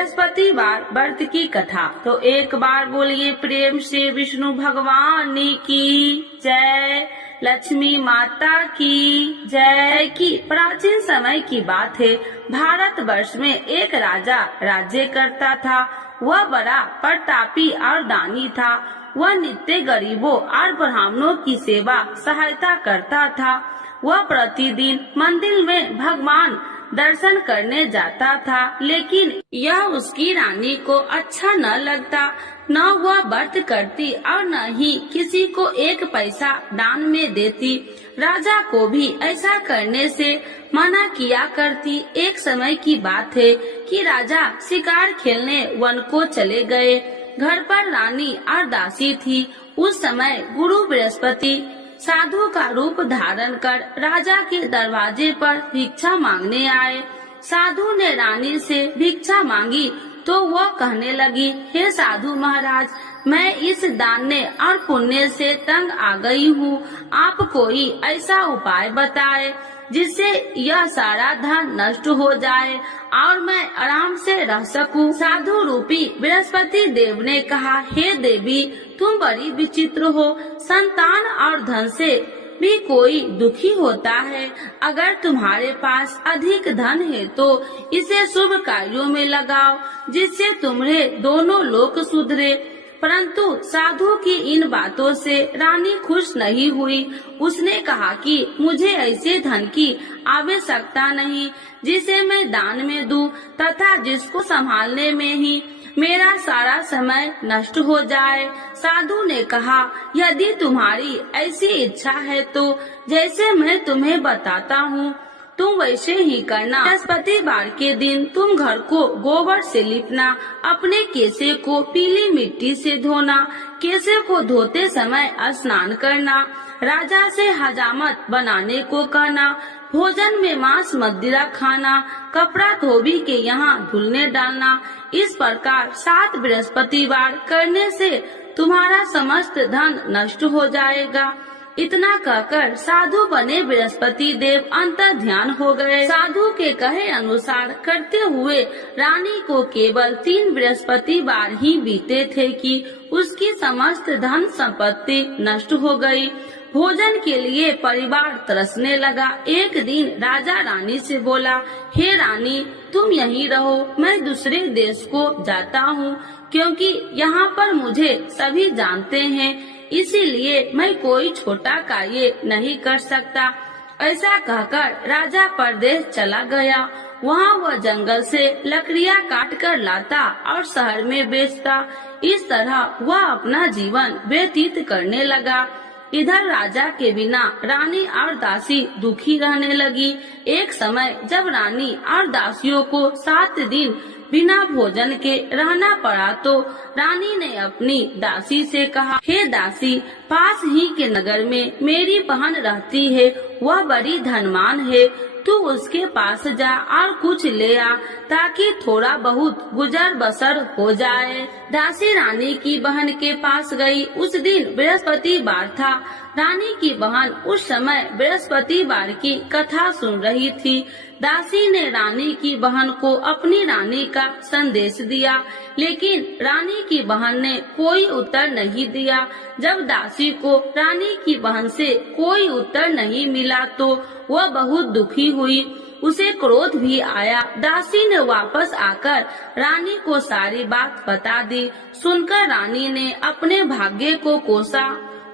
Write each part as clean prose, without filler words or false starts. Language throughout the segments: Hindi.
बृहस्पतिवार व्रत की कथा। तो एक बार बोलिए प्रेम से विष्णु भगवान की जय, लक्ष्मी माता की जय। की प्राचीन समय की बात है। भारत वर्ष में एक राजा राज्य करता था। वह बड़ा प्रतापी और दानी था। वह नित्य गरीबों और ब्राह्मणों की सेवा सहायता करता था। वह प्रतिदिन मंदिर में भगवान दर्शन करने जाता था, लेकिन यह उसकी रानी को अच्छा न लगता। न वह व्रत करती और न ही किसी को एक पैसा दान में देती। राजा को भी ऐसा करने से मना किया करती। एक समय की बात है कि राजा शिकार खेलने वन को चले गए। घर पर रानी और दासी थी। उस समय गुरु बृहस्पति साधु का रूप धारण कर राजा के दरवाजे पर भिक्षा मांगने आए। साधु ने रानी से भिक्षा मांगी तो वह कहने लगी, हे साधु महाराज, मैं इस दान और पुण्य से तंग आ गई हूँ। आप कोई ऐसा उपाय बताए जिससे यह सारा धन नष्ट हो जाए और मैं आराम से रह सकूं। साधु रूपी बृहस्पति देव ने कहा, हे देवी, तुम बड़ी विचित्र हो। संतान और धन से भी कोई दुखी होता है। अगर तुम्हारे पास अधिक धन है तो इसे शुभ कार्यों में लगाओ, जिससे तुम्हारे दोनों लोक सुधरे। परंतु साधु की इन बातों से रानी खुश नहीं हुई। उसने कहा कि मुझे ऐसे धन की आवश्यकता नहीं जिसे मैं दान में दूं तथा जिसको संभालने में ही मेरा सारा समय नष्ट हो जाए। साधु ने कहा, यदि तुम्हारी ऐसी इच्छा है तो जैसे मैं तुम्हें बताता हूँ तुम वैसे ही करना। बृहस्पतिवार के दिन तुम घर को गोबर से लिपना, अपने केसे को पीली मिट्टी से धोना, केसे को धोते समय स्नान करना, राजा से हजामत बनाने को कहना, भोजन में मांस मदिरा खाना, कपड़ा धोबी के यहाँ धुलने डालना। इस प्रकार 7 बृहस्पतिवार करने से तुम्हारा समस्त धन नष्ट हो जाएगा। इतना कहकर साधु बने बृहस्पति देव अंतर ध्यान हो गए। साधु के कहे अनुसार करते हुए रानी को केवल 3 बृहस्पतिवार ही बीते थे कि उसकी समस्त धन संपत्ति नष्ट हो गई। भोजन के लिए परिवार तरसने लगा। एक दिन राजा रानी से बोला, हे रानी, तुम यहीं रहो, मैं दूसरे देश को जाता हूँ, क्योंकि यहाँ पर मुझे सभी जानते हैं, इसीलिए मैं कोई छोटा कार्य नहीं कर सकता। ऐसा कहकर राजा परदेश चला गया। वहाँ वह जंगल से लकड़ियाँ काट कर लाता और शहर में बेचता। इस तरह वह अपना जीवन व्यतीत करने लगा। इधर राजा के बिना रानी और दासी दुखी रहने लगी। एक समय जब रानी और दासियों को 7 दिन बिना भोजन के रहना पड़ा तो रानी ने अपनी दासी से कहा, हे दासी, पास ही के नगर में मेरी बहन रहती है, वह बड़ी धनवान है, तू उसके पास जा और कुछ ले आ ताकि थोड़ा बहुत गुजर बसर हो जाए। दासी रानी की बहन के पास गई। उस दिन बृहस्पतिवार था। रानी की बहन उस समय बृहस्पतिवार की कथा सुन रही थी। दासी ने रानी की बहन को अपनी रानी का संदेश दिया, लेकिन रानी की बहन ने कोई उत्तर नहीं दिया। जब दासी को रानी की बहन से कोई उत्तर नहीं मिला तो वह बहुत दुखी हुई। उसे क्रोध भी आया। दासी ने वापस आकर रानी को सारी बात बता दी। सुनकर रानी ने अपने भाग्य को कोसा।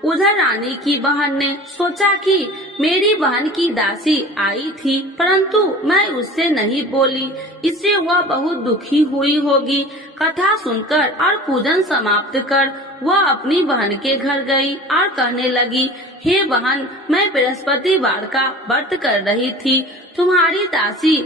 उधर रानी की बहन ने सोचा कि मेरी बहन की दासी आई थी, परंतु मैं उससे नहीं बोली, इससे वह बहुत दुखी हुई होगी। कथा सुनकर और पूजन समाप्त कर वह अपनी बहन के घर गई और कहने लगी, हे बहन, मैं बृहस्पतिवार का व्रत कर रही थी, तुम्हारी दासी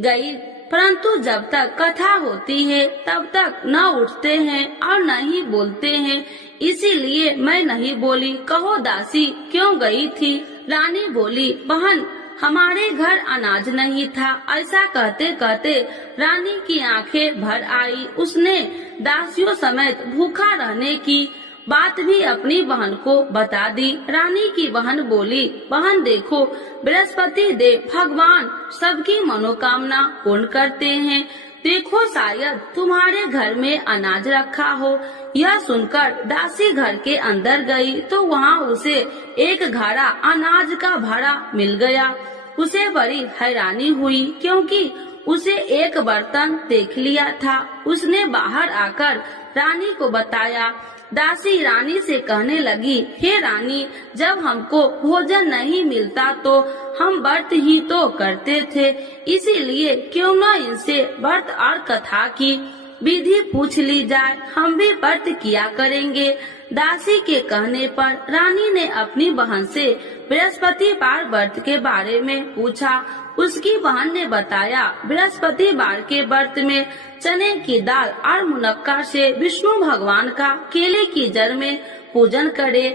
गई, परंतु जब तक कथा होती है तब तक न उठते हैं और न ही बोलते हैं, इसीलिए मैं नहीं बोली। कहो दासी क्यों गई थी? रानी बोली, बहन, हमारे घर अनाज नहीं था। ऐसा कहते कहते रानी की आंखें भर आई। उसने दासियों समेत भूखा रहने की बात भी अपनी बहन को बता दी। रानी की बहन बोली, बहन देखो, बृहस्पति देव भगवान सबकी मनोकामना पूर्ण करते हैं। देखो शायद तुम्हारे घर में अनाज रखा हो। यह सुनकर दासी घर के अंदर गई तो वहाँ उसे एक घड़ा अनाज का भरा मिल गया। उसे बड़ी हैरानी हुई क्योंकि उसे एक बर्तन देख लिया था। उसने बाहर आकर रानी को बताया। दासी रानी से कहने लगी, हे रानी, जब हमको भोजन नहीं मिलता तो हम व्रत ही तो करते थे, इसीलिए क्यों न इनसे व्रत और कथा की विधि पूछ ली जाए, हम भी व्रत किया करेंगे। दासी के कहने पर रानी ने अपनी बहन से बृहस्पतिवार व्रत के बारे में पूछा। उसकी बहन ने बताया, बृहस्पतिवार के व्रत में चने की दाल और मुनक्का से विष्णु भगवान का केले की जड़ में पूजन करे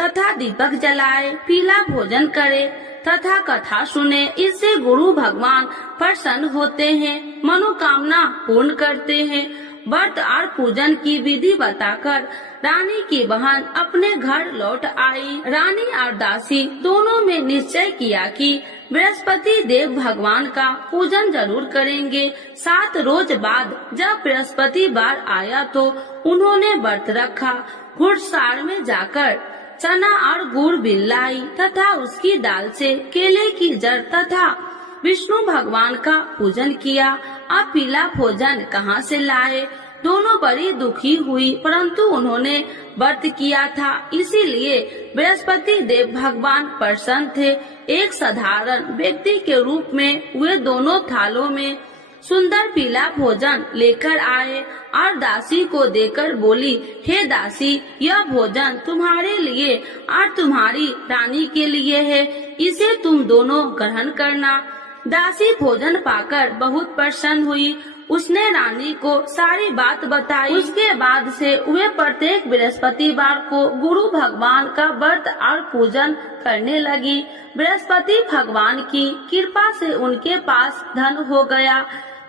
तथा दीपक जलाए, पीला भोजन करे तथा कथा सुने। इससे गुरु भगवान प्रसन्न होते हैं, मनोकामना पूर्ण करते हैं। व्रत और पूजन की विधि बताकर रानी की बहन अपने घर लौट आई। रानी और दासी दोनों में निश्चय किया कि बृहस्पति देव भगवान का पूजन जरूर करेंगे। 7 रोज बाद जब बृहस्पतिवार आया तो उन्होंने व्रत रखा। घुड़सार में जाकर चना और गुड़ बिल लाई तथा उसकी दाल से केले की जड़ तथा विष्णु भगवान का पूजन किया। अब पीला भोजन कहाँ से लाए? दोनों बड़ी दुखी हुई, परंतु उन्होंने व्रत किया था, इसीलिए बृहस्पति देव भगवान प्रसन्न थे। एक साधारण व्यक्ति के रूप में वे दोनों थालों में सुंदर पीला भोजन लेकर आए और दासी को देकर बोली, हे दासी, यह भोजन तुम्हारे लिए और तुम्हारी रानी के लिए है, इसे तुम दोनों ग्रहण करना। दासी भोजन पाकर बहुत प्रसन्न हुई। उसने रानी को सारी बात बताई। उसके बाद से वे प्रत्येक बृहस्पतिवार को गुरु भगवान का व्रत और पूजन करने लगी। बृहस्पति भगवान की कृपा से उनके पास धन हो गया,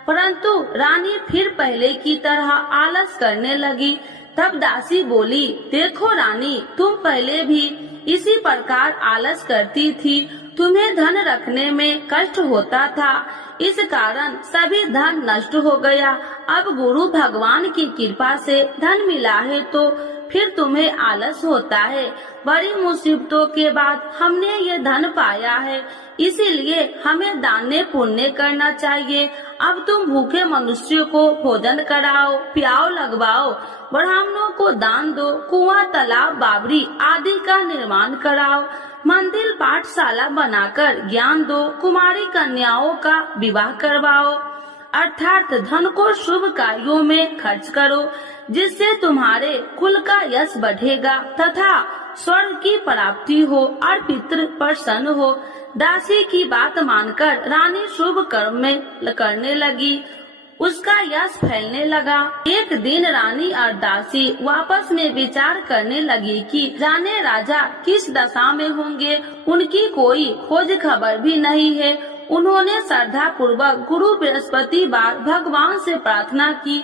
परंतु रानी फिर पहले की तरह आलस करने लगी। तब दासी बोली, देखो रानी, तुम पहले भी इसी प्रकार आलस करती थी, तुम्हें धन रखने में कष्ट होता था, इस कारण सभी धन नष्ट हो गया। अब गुरु भगवान की कृपा से धन मिला है तो फिर तुम्हें आलस होता है। बड़ी मुसीबतों के बाद हमने ये धन पाया है, इसीलिए हमें दान पुण्य करना चाहिए। अब तुम भूखे मनुष्य को भोजन कराओ, प्याव लगवाओ, ब्राह्मणों को दान दो, कुआं, तालाब, बावड़ी आदि का निर्माण कराओ, मंदिर, पाठशाला बनाकर ज्ञान दो, कुमारी कन्याओं का विवाह करवाओ, अर्थात धन को शुभ कार्यों में खर्च करो, जिससे तुम्हारे कुल का यश बढ़ेगा तथा स्वर्ग की प्राप्ति हो और पितृ प्रसन्न हो। दासी की बात मानकर रानी शुभ कर्म में करने लगी, उसका यश फैलने लगा। एक दिन रानी और दासी आपस में विचार करने लगी कि जाने राजा किस दशा में होंगे, उनकी कोई खोज खबर भी नहीं है। उन्होंने श्रद्धा पूर्वक गुरु बृहस्पतिवार भगवान से प्रार्थना की,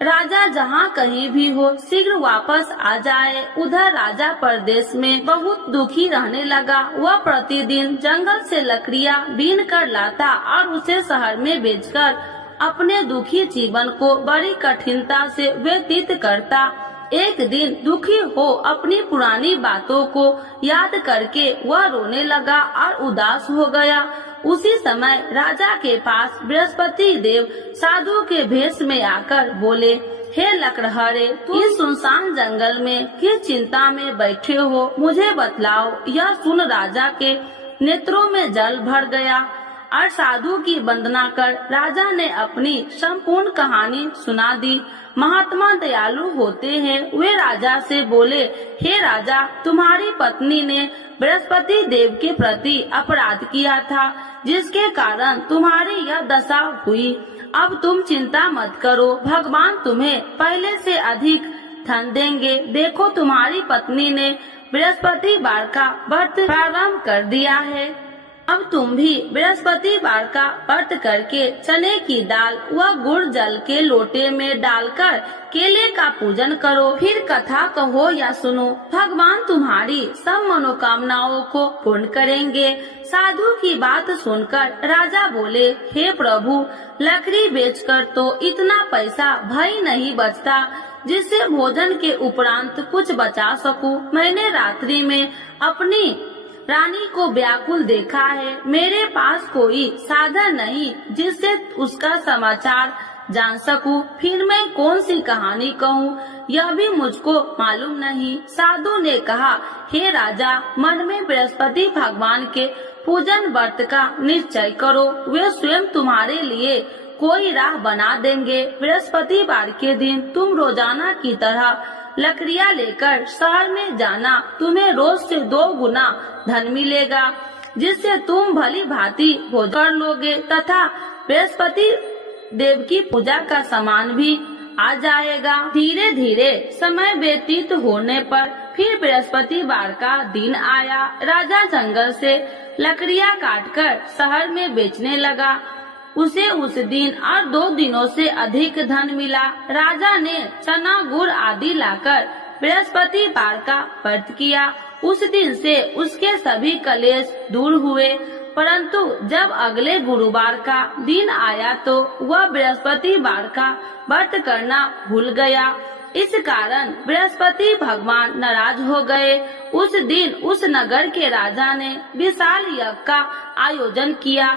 राजा जहाँ कहीं भी हो शीघ्र वापस आ जाए। उधर राजा परदेश में बहुत दुखी रहने लगा। वह प्रतिदिन जंगल से लकड़ियाँ बीन कर लाता और उसे शहर में बेचकर अपने दुखी जीवन को बड़ी कठिनता से व्यतीत करता। एक दिन दुखी हो अपनी पुरानी बातों को याद करके वह रोने लगा और उदास हो गया। उसी समय राजा के पास बृहस्पति देव साधु के भेष में आकर बोले, हे लकड़हारे, तुम इस सुनसान जंगल में किस चिंता में बैठे हो, मुझे बतलाओ। यह सुन राजा के नेत्रों में जल भर गया और साधु की वंदना कर राजा ने अपनी संपूर्ण कहानी सुना दी। महात्मा दयालु होते हैं। वे राजा से बोले, हे राजा, तुम्हारी पत्नी ने बृहस्पति देव के प्रति अपराध किया था, जिसके कारण तुम्हारी यह दशा हुई। अब तुम चिंता मत करो, भगवान तुम्हें पहले से अधिक धन देंगे। देखो, तुम्हारी पत्नी ने बृहस्पतिवार का व्रत प्रारंभ कर दिया है। अब तुम भी बृहस्पतिवार का व्रत करके चने की दाल व गुड़ जल के लोटे में डालकर केले का पूजन करो। फिर कथा कहो या सुनो, भगवान तुम्हारी सब मनोकामनाओं को पूर्ण करेंगे। साधु की बात सुनकर राजा बोले, हे प्रभु, लकड़ी बेचकर तो इतना पैसा भई नहीं बचता जिससे भोजन के उपरांत कुछ बचा सकूं। मैंने रात्रि में अपनी रानी को व्याकुल देखा है। मेरे पास कोई साधन नहीं जिससे उसका समाचार जान सकूं। फिर मैं कौन सी कहानी कहूँ, यह भी मुझको मालूम नहीं। साधु ने कहा, हे राजा, मन में बृहस्पति भगवान के पूजन व्रत का निश्चय करो। वे स्वयं तुम्हारे लिए कोई राह बना देंगे। बृहस्पतिवार के दिन तुम रोजाना की तरह लकड़ियाँ लेकर शहर में जाना। तुम्हें रोज से 2 गुना धन मिलेगा, जिससे तुम भली भांति भोजन कर लोगे तथा बृहस्पति देव की पूजा का सामान भी आ जाएगा। धीरे धीरे समय व्यतीत होने पर फिर बृहस्पतिवार का दिन आया। राजा जंगल से लकड़ियाँ काटकर शहर में बेचने लगा। उसे उस दिन और 2 दिनों से अधिक धन मिला। राजा ने चना गुड़ आदि लाकर बृहस्पतिवार का व्रत किया। उस दिन से उसके सभी कलेश दूर हुए। परंतु जब अगले गुरुवार का दिन आया तो वह बृहस्पतिवार का व्रत करना भूल गया। इस कारण बृहस्पति भगवान नाराज हो गए। उस दिन उस नगर के राजा ने विशाल यज्ञ का आयोजन किया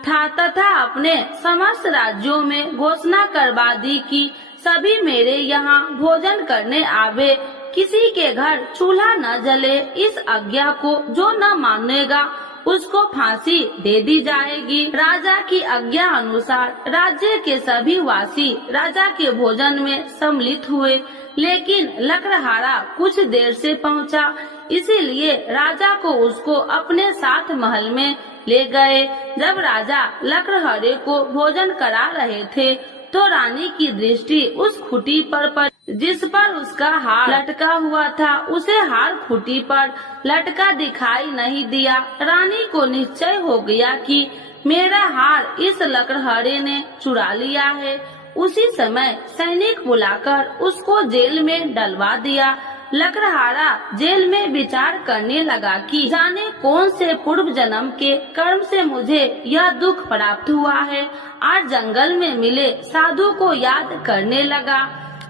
था तथा अपने समस्त राज्यों में घोषणा करवा दी कि सभी मेरे यहाँ भोजन करने आवे, किसी के घर चूल्हा न जले। इस आज्ञा को जो न मानेगा उसको फांसी दे दी जाएगी। राजा की आज्ञा अनुसार राज्य के सभी वासी राजा के भोजन में सम्मिलित हुए, लेकिन लकड़हारा कुछ देर से पहुंचा, इसीलिए राजा को उसको अपने साथ महल में ले गए। जब राजा लकड़हारे को भोजन करा रहे थे तो रानी की दृष्टि उस खूंटी पर पड़ी जिस पर उसका हार लटका हुआ था। उसे हार खूंटी पर लटका दिखाई नहीं दिया। रानी को निश्चय हो गया कि मेरा हार इस लकड़हारे ने चुरा लिया है। उसी समय सैनिक बुलाकर उसको जेल में डलवा दिया। लकड़हारा जेल में विचार करने लगा कि जाने कौन से पूर्व जन्म के कर्म से मुझे यह दुख प्राप्त हुआ है, और जंगल में मिले साधु को याद करने लगा।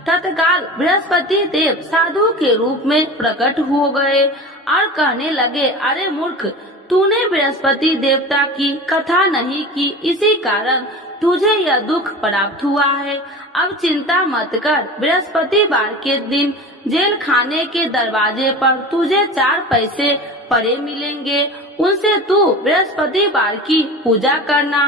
तत्काल बृहस्पति देव साधु के रूप में प्रकट हो गए और कहने लगे, अरे मूर्ख, तूने बृहस्पति देवता की कथा नहीं की, इसी कारण तुझे यह दुख प्राप्त हुआ है। अब चिंता मत कर, बृहस्पतिवार के दिन जेल खाने के दरवाजे पर तुझे 4 पैसे पड़े मिलेंगे। उनसे तू बृहस्पतिवार की पूजा करना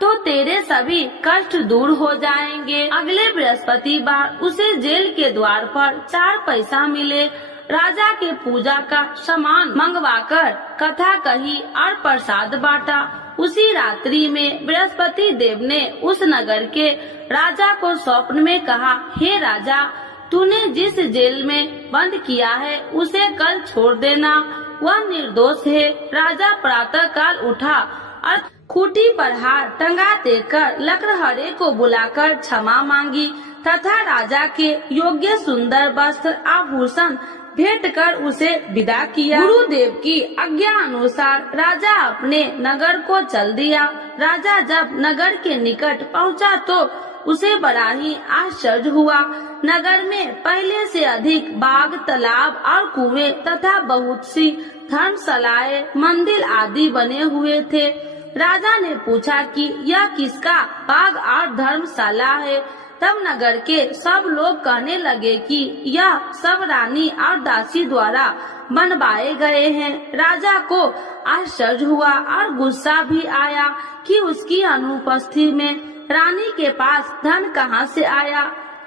तो तेरे सभी कष्ट दूर हो जाएंगे। अगले बृहस्पतिवार उसे जेल के द्वार पर 4 पैसा मिले। राजा के पूजा का सामान मंगवाकर कथा कही और प्रसाद बांटा। उसी रात्रि में बृहस्पति देव ने उस नगर के राजा को स्वप्न में कहा, हे राजा, तूने जिस जेल में बंद किया है उसे कल छोड़ देना, वह निर्दोष है। राजा प्रातः काल उठा और खूंटी पर हार टंगा देकर लकड़हारे को बुलाकर क्षमा मांगी तथा राजा के योग्य सुंदर वस्त्र आभूषण भेंट कर उसे विदा किया। गुरुदेव की आज्ञा अनुसार राजा अपने नगर को चल दिया। राजा जब नगर के निकट पहुंचा तो उसे बड़ा ही आश्चर्य हुआ। नगर में पहले से अधिक बाग, तालाब और कुएं तथा बहुत सी धर्मशालाएं, मंदिर आदि बने हुए थे। राजा ने पूछा कि यह किसका बाग और धर्मशाला है। तब नगर के सब लोग कहने लगे कि यह सब रानी और दासी द्वारा बनवाए गए हैं। राजा को आश्चर्य हुआ और गुस्सा भी आया कि उसकी अनुपस्थिति में रानी के पास धन कहां से आया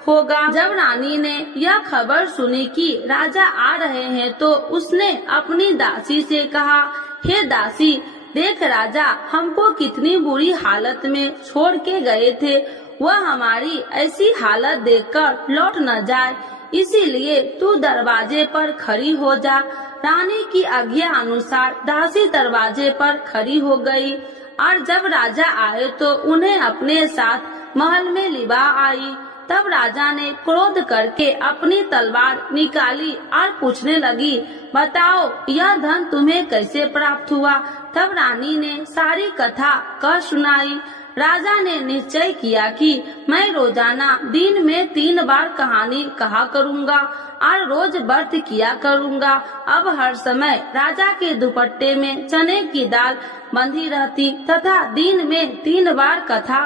होगा। जब रानी ने यह खबर सुनी कि राजा आ रहे हैं तो उसने अपनी दासी से कहा, हे दासी, देख राजा हमको कितनी बुरी हालत में छोड़ के गए थे, वह हमारी ऐसी हालत देखकर लौट न जाए, इसीलिए तू दरवाजे पर खड़ी हो जा। रानी की आज्ञा अनुसार दासी दरवाजे पर खड़ी हो गई और जब राजा आए तो उन्हें अपने साथ महल में लिवा आई। तब राजा ने क्रोध करके अपनी तलवार निकाली और पूछने लगी, बताओ यह धन तुम्हें कैसे प्राप्त हुआ। तब रानी ने सारी कथा कह सुनाई। राजा ने निश्चय किया कि मैं रोजाना दिन में 3 बार कहानी कहा करूँगा और रोज व्रत किया करूँगा। अब हर समय राजा के दुपट्टे में चने की दाल बंधी रहती तथा दिन में 3 बार कथा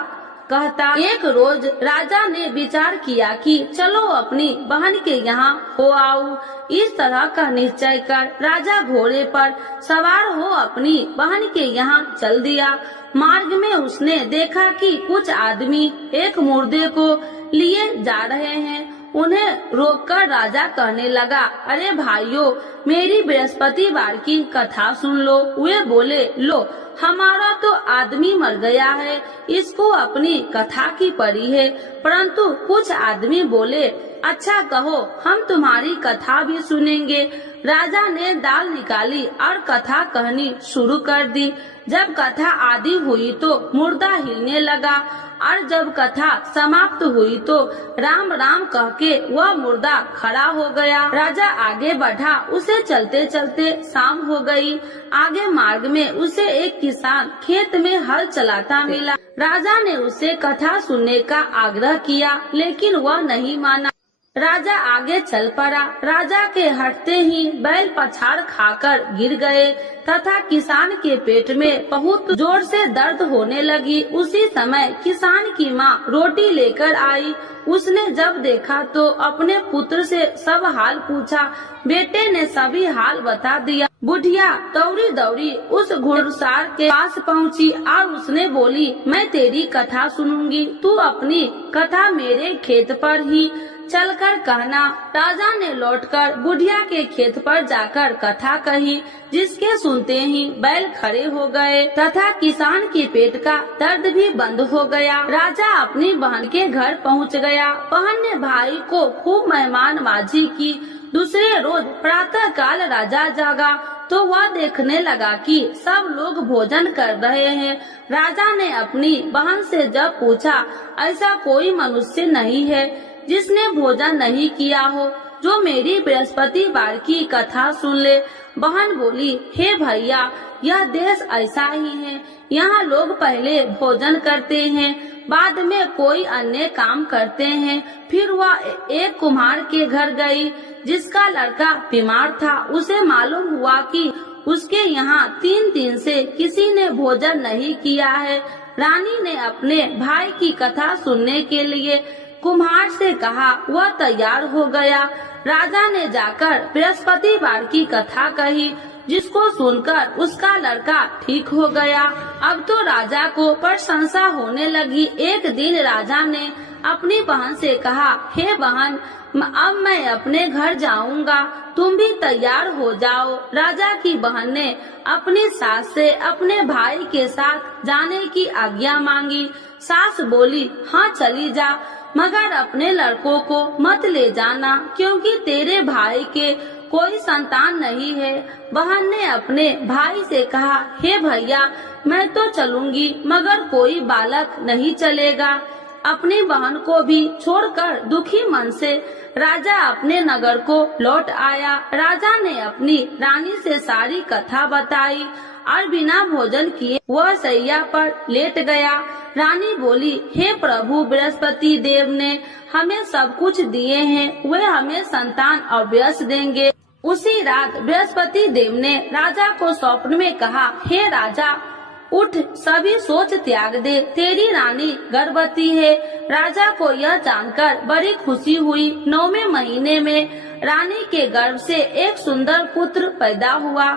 कहता। एक रोज राजा ने विचार किया कि चलो अपनी बहन के यहाँ हो आऊं। इस तरह का निश्चय कर राजा घोड़े पर सवार हो अपनी बहन के यहाँ चल दिया। मार्ग में उसने देखा कि कुछ आदमी एक मुर्दे को लिए जा रहे हैं। उन्हें रोककर राजा कहने लगा, अरे भाइयों, मेरी बृहस्पतिवार की कथा सुन लो। वे बोले, लो हमारा तो आदमी मर गया है, इसको अपनी कथा की पड़ी है। परंतु कुछ आदमी बोले, अच्छा कहो, हम तुम्हारी कथा भी सुनेंगे। राजा ने दाल निकाली और कथा कहनी शुरू कर दी। जब कथा आदि हुई तो मुर्दा हिलने लगा और जब कथा समाप्त हुई तो राम राम कह के वह मुर्दा खड़ा हो गया। राजा आगे बढ़ा, उसे चलते चलते शाम हो गई। आगे मार्ग में उसे एक किसान खेत में हल चलाता मिला। राजा ने उसे कथा सुनने का आग्रह किया, लेकिन वह नहीं माना। राजा आगे चल पड़ा। राजा के हटते ही बैल पछाड़ खाकर गिर गए तथा किसान के पेट में बहुत जोर से दर्द होने लगी। उसी समय किसान की माँ रोटी लेकर आई। उसने जब देखा तो अपने पुत्र से सब हाल पूछा। बेटे ने सभी हाल बता दिया। बुढ़िया दौड़ी दौड़ी उस घुड़सवार के पास पहुँची और उसने बोली, मैं तेरी कथा सुनूंगी, तू अपनी कथा मेरे खेत पर ही चलकर कहना। राजा ने लौटकर बुढ़िया के खेत पर जाकर कथा कही, जिसके सुनते ही बैल खड़े हो गए तथा किसान के पेट का दर्द भी बंद हो गया। राजा अपनी बहन के घर पहुंच गया। बहन ने भाई को खूब मेहमानबाजी की। दूसरे रोज प्रातः काल राजा जागा तो वह देखने लगा कि सब लोग भोजन कर रहे हैं। राजा ने अपनी बहन से जब पूछा, ऐसा कोई मनुष्य नहीं है जिसने भोजन नहीं किया हो, जो मेरी बृहस्पतिवार की कथा सुन ले। बहन बोली, हे भैया, यह देश ऐसा ही है। यहाँ लोग पहले भोजन करते हैं, बाद में कोई अन्य काम करते हैं। फिर वह एक कुम्हार के घर गई, जिसका लड़का बीमार था। उसे मालूम हुआ कि उसके यहाँ 3 दिन से किसी ने भोजन नहीं किया है। रानी ने अपने भाई की कथा सुनने के लिए कुम्हार से कहा। वह तैयार हो गया। राजा ने जाकर बृहस्पतिवार की कथा कही, जिसको सुनकर उसका लड़का ठीक हो गया। अब तो राजा को प्रशंसा होने लगी। एक दिन राजा ने अपनी बहन से कहा, हे बहन, अब मैं अपने घर जाऊंगा, तुम भी तैयार हो जाओ। राजा की बहन ने अपनी सास से अपने भाई के साथ जाने की आज्ञा मांगी। सास बोली, हाँ चली जा, मगर अपने लड़कों को मत ले जाना, क्योंकि तेरे भाई के कोई संतान नहीं है। बहन ने अपने भाई से कहा, हे भैया, मैं तो चलूंगी, मगर कोई बालक नहीं चलेगा। अपनी बहन को भी छोड़कर दुखी मन से राजा अपने नगर को लौट आया। राजा ने अपनी रानी से सारी कथा बताई और बिना भोजन किए वह सैया पर लेट गया। रानी बोली, हे प्रभु, बृहस्पति देव ने हमें सब कुछ दिए हैं, वे हमें संतान अवश्य देंगे। उसी रात बृहस्पति देव ने राजा को स्वप्न में कहा, हे राजा, उठ, सभी सोच त्याग दे, तेरी रानी गर्भवती है। राजा को यह जानकर बड़ी खुशी हुई। 9वें महीने में रानी के गर्भ से एक सुंदर पुत्र पैदा हुआ।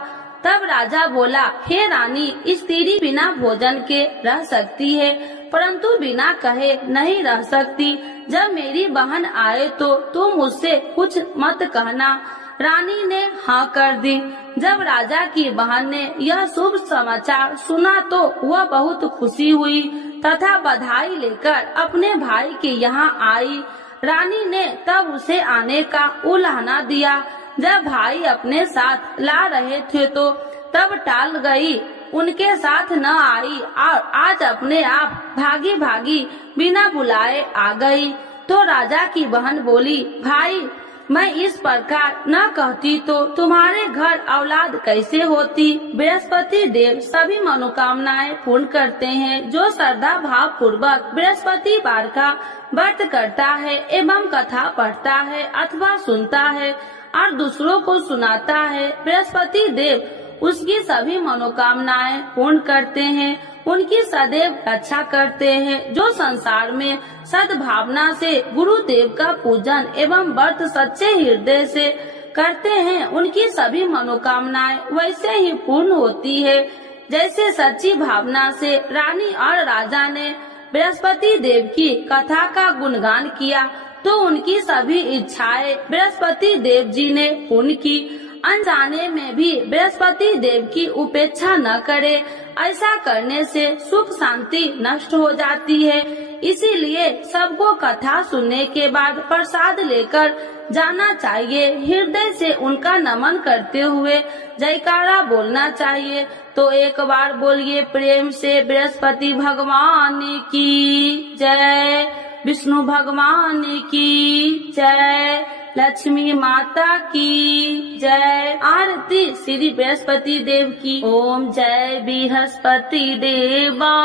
तब राजा बोला, हे रानी, स्त्री बिना भोजन के रह सकती है, परंतु बिना कहे नहीं रह सकती। जब मेरी बहन आए तो तुम मुझसे कुछ मत कहना। रानी ने हाँ कर दी। जब राजा की बहन ने यह शुभ समाचार सुना तो वह बहुत खुशी हुई तथा बधाई लेकर अपने भाई के यहाँ आई। रानी ने तब उसे आने का उलाहना दिया। जब भाई अपने साथ ला रहे थे तो तब टाल गई, उनके साथ न आई और आज अपने आप भागी भागी बिना बुलाए आ गई। तो राजा की बहन बोली, भाई मैं इस प्रकार न कहती तो तुम्हारे घर औलाद कैसे होती। बृहस्पति देव सभी मनोकामनाएं पूर्ण करते हैं। जो श्रद्धा भाव पूर्वक बृहस्पतिवार का व्रत करता है एवं कथा पढ़ता है अथवा सुनता है और दूसरों को सुनाता है, बृहस्पति देव उसकी सभी मनोकामनाएं पूर्ण करते हैं, उनकी सदैव रक्षा करते हैं। जो संसार में सद्भावना से गुरुदेव का पूजन एवं व्रत सच्चे हृदय से करते हैं, उनकी सभी मनोकामनाएं वैसे ही पूर्ण होती है जैसे सच्ची भावना से रानी और राजा ने बृहस्पति देव की कथा का गुणगान किया तो उनकी सभी इच्छाएं बृहस्पति देव जी ने पूर्ण की। अनजाने में भी बृहस्पति देव की उपेक्षा न करे, ऐसा करने से सुख शांति नष्ट हो जाती है। इसीलिए सबको कथा सुनने के बाद प्रसाद लेकर जाना चाहिए। हृदय से उनका नमन करते हुए जयकारा बोलना चाहिए। तो एक बार बोलिए प्रेम से, बृहस्पति भगवान की जय, विष्णु भगवान की जय, लक्ष्मी माता की जय। आरती श्री बृहस्पति देव की। ओम जय बृहस्पति देवा,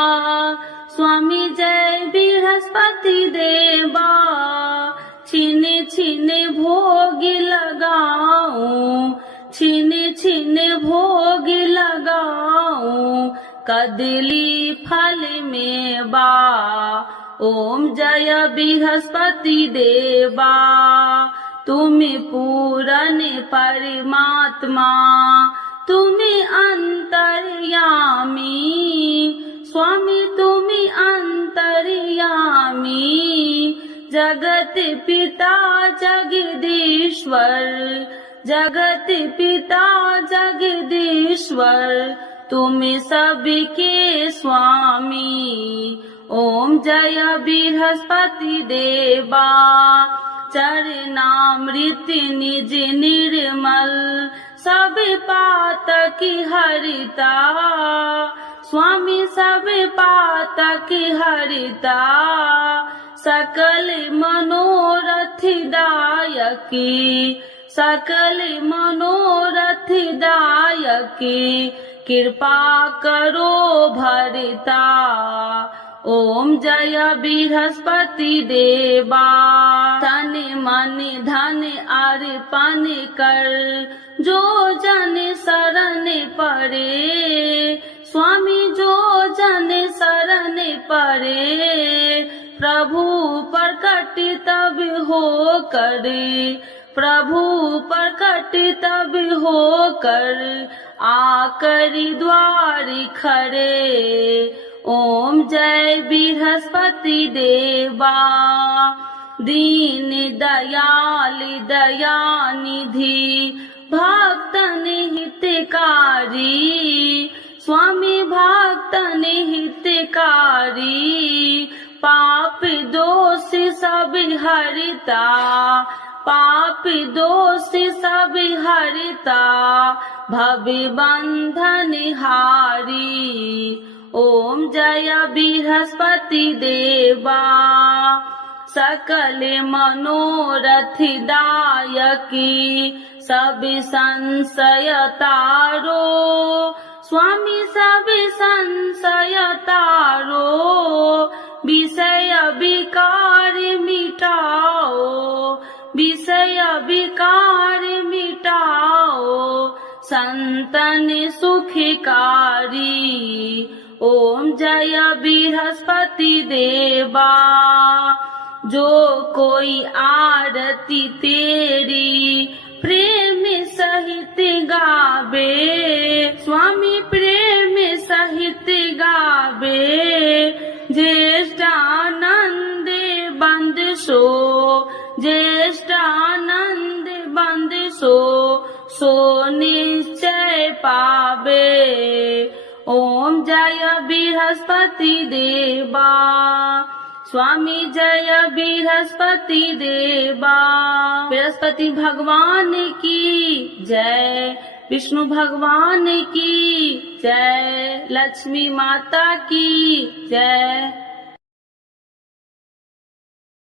स्वामी जय बृहस्पति देवा, छीने छीने भोग लगाऊं, छीने छीने भोग लगाऊं, कदली फल में बा। ओम जय बृहस्पति देवा, तुम्ही पूरन परमात्मा, तुम्ही अंतर्यामी, स्वामी तुम्ही अंतर्यामी, जगत पिता जगदीश्वर, जगत पिता जगदीश्वर, तुम्ही सबके स्वामी। ओम जय बृहस्पति देवा, चरणामृत निज निर्मल, सब पातक हरिता, स्वामी सब पातक हरिता, सकल मनोरथ दायकी, सकल मनोरथ दायकी, कृपा करो भरता। ओम जय बृहस्पति देवा, तन मन धन अर्पण कर, जो जन शरण पड़े, स्वामी जो जन शरण पड़े, प्रभु प्रकट तब हो करे, प्रभु प्रकट तब हो कर, आकर द्वार खड़े। ओम जय बृहस्पति देवा, दीन दयाल दयानिधि, भक्तन हितकारी, स्वामी भक्तन हितकारी, पाप दोष सब हरता, पाप दोष सब हरता, भव बंधन हारी। ओम जय बृहस्पति देवा, सकल मनोरथ दायकी, सब संशय तारो, स्वामी सब संशय तारो, विषय विकार मिटाओ, विषय विकार मिटाओ, संतन सुखकारी। ओम जय बृहस्पति देवा, जो कोई आरती तेरी प्रेम सहित गावे, स्वामी प्रेम सहित गावे, ज्येष्ठानंद बंद सो, ज्येष्ठानंद बंद सो, सो निश्चय पावे। ओम जय बृहस्पति देवा, स्वामी जय बृहस्पति देवा। बृहस्पति भगवान की जय, विष्णु भगवान की जय, लक्ष्मी माता की जय।